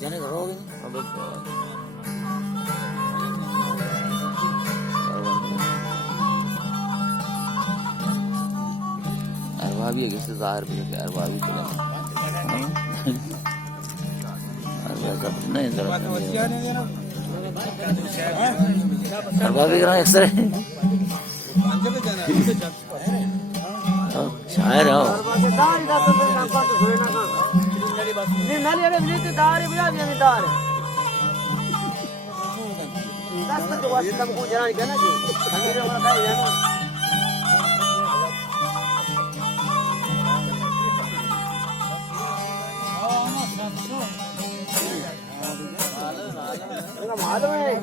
जाने करोगे अबे अरबा भी है किससे ज़ाहिर भी है अरबा भी तो अरबा सब नहीं अरबा भी करा एक्सरे शायर हो मालूम है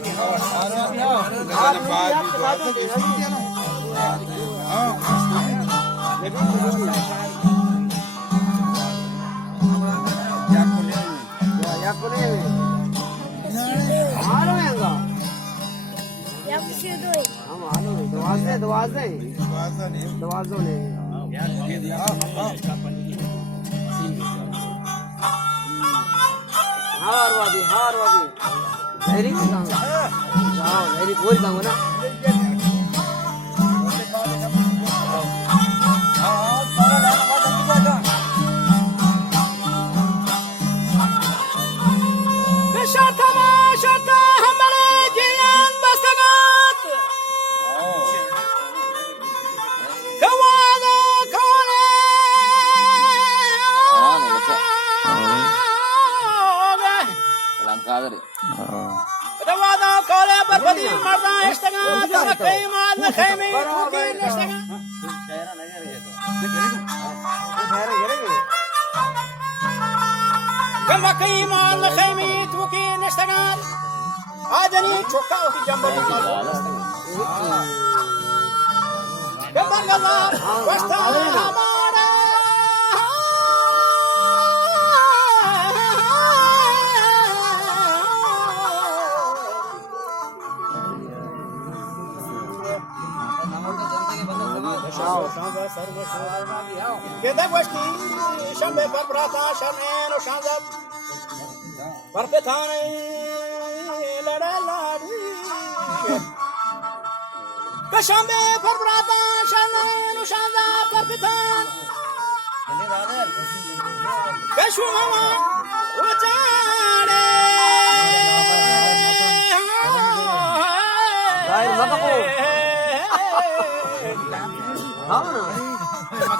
कोई काम ना Kashambe Parbrata Shananu Shanda Parpitan Kashumama Utare Hai Makapo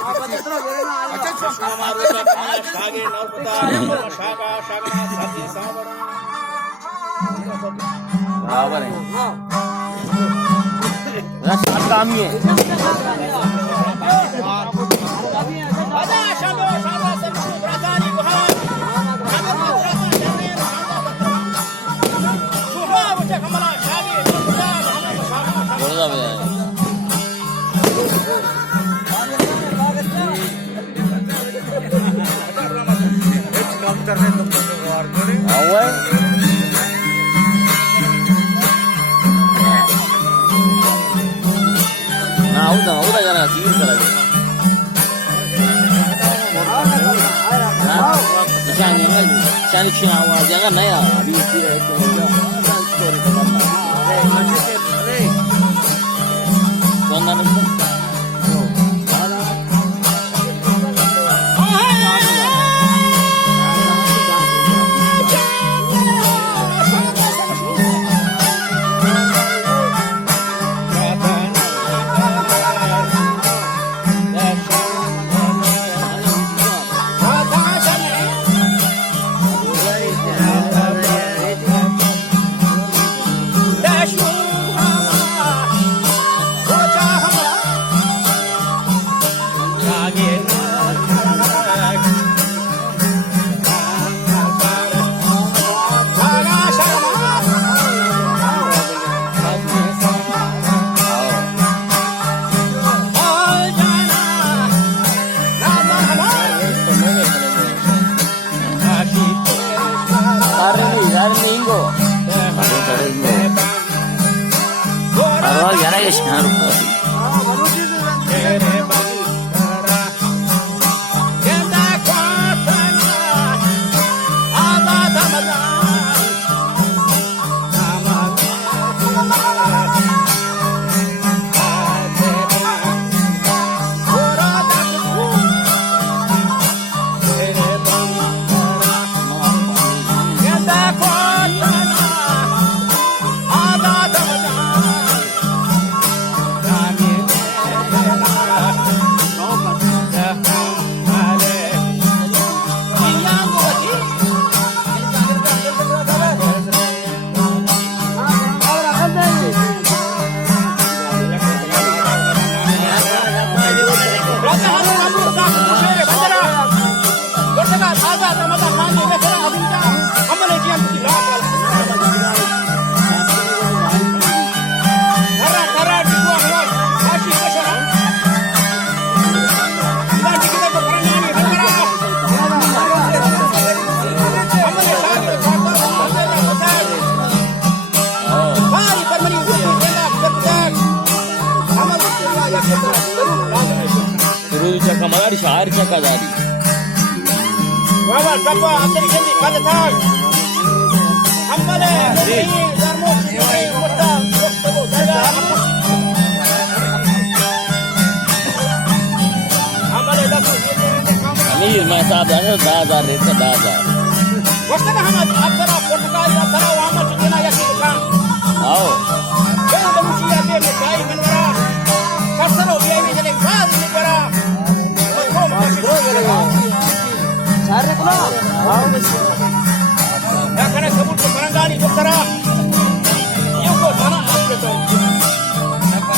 apa citra gerena acha Kashumama Shage Nauputa Shaga Shagana Sati Sabara बराबर है रास्ता काम ही है udah jangan sih salah. Jangan Cina jangan naya. Habis dia itu story terbatas. Jangan itu. सुरूच्या कमलाडी शहरच्या काजारी बाबा टप्पा अंदर गेली खाली थांब आम्हाला अमीर मैं साहब 10,000 रेट का 10,000 वस्ता का हम अब जरा पोटकाल जरा वामा चिकना या की दुकान आओ क्या बमुची या के मिठाई मनवरा कसरो भी आई जले बाज निकरा सारे को आओ या कने सबूत को परंगानी दोस्तरा यो को जाना आपके तो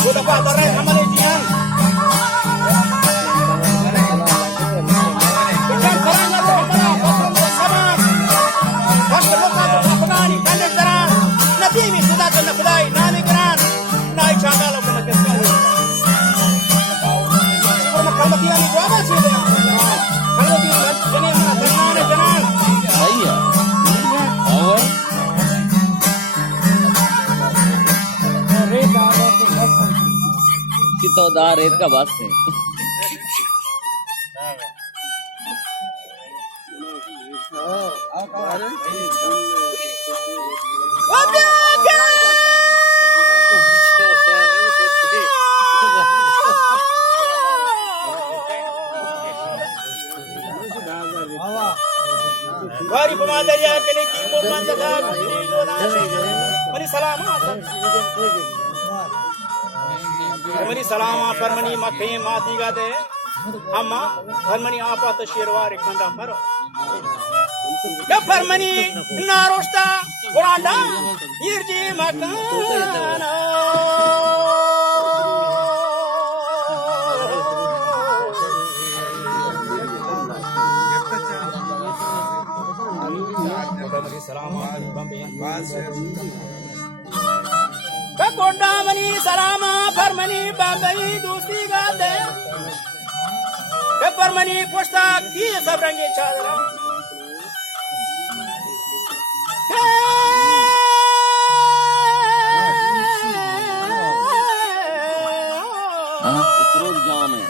वो दफा दर रहे हमारे जियान तो दार रेत का बस है Bari pemadariya kene ki mo mandaka mari salama mari salama farmani makke mati gade amma farmani apa ta shirwar ekanda maro ya farmani narosta quranda yirji makana Kakoda mani salama farmani bambai dosti gade farmani posta ki sabrange chadra रोज जाम है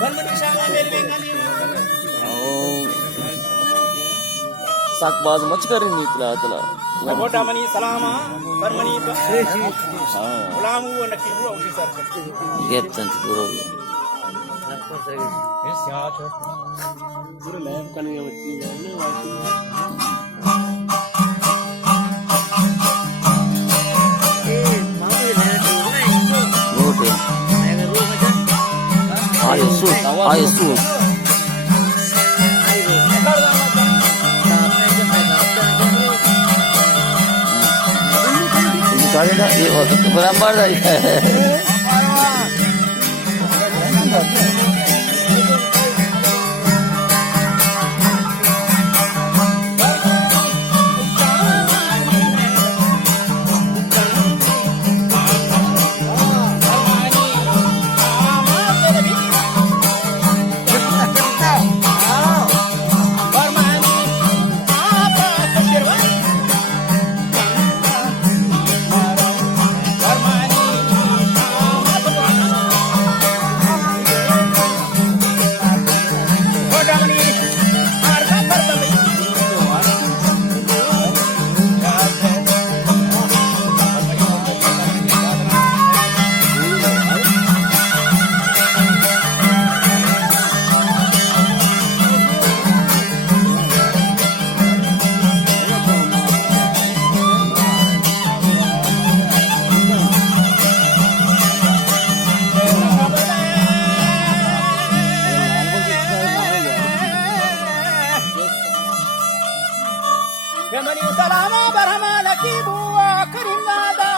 farmani shama meri bengani साकबाज मच कर निकला तला Kakoda mani salama farmani ulamu nakki huwa usi sar ये तंत पूरा भी ये क्या है पूरे लैब करने बच्ची है आयसु ये बराबर है Kemali salama barama lakibu karim nada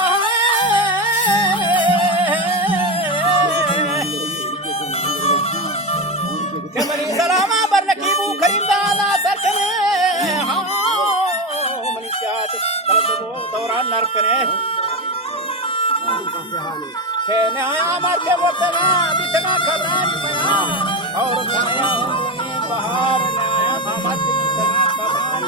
Kemali salama barnakibu karim nada sarkane ha manisiyat talabo dawran narkane Kene aya mar ke waqtna bitna khabran maya aur kaya bahar ne aya amar ke bitna khabran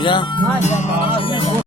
Ya, ya.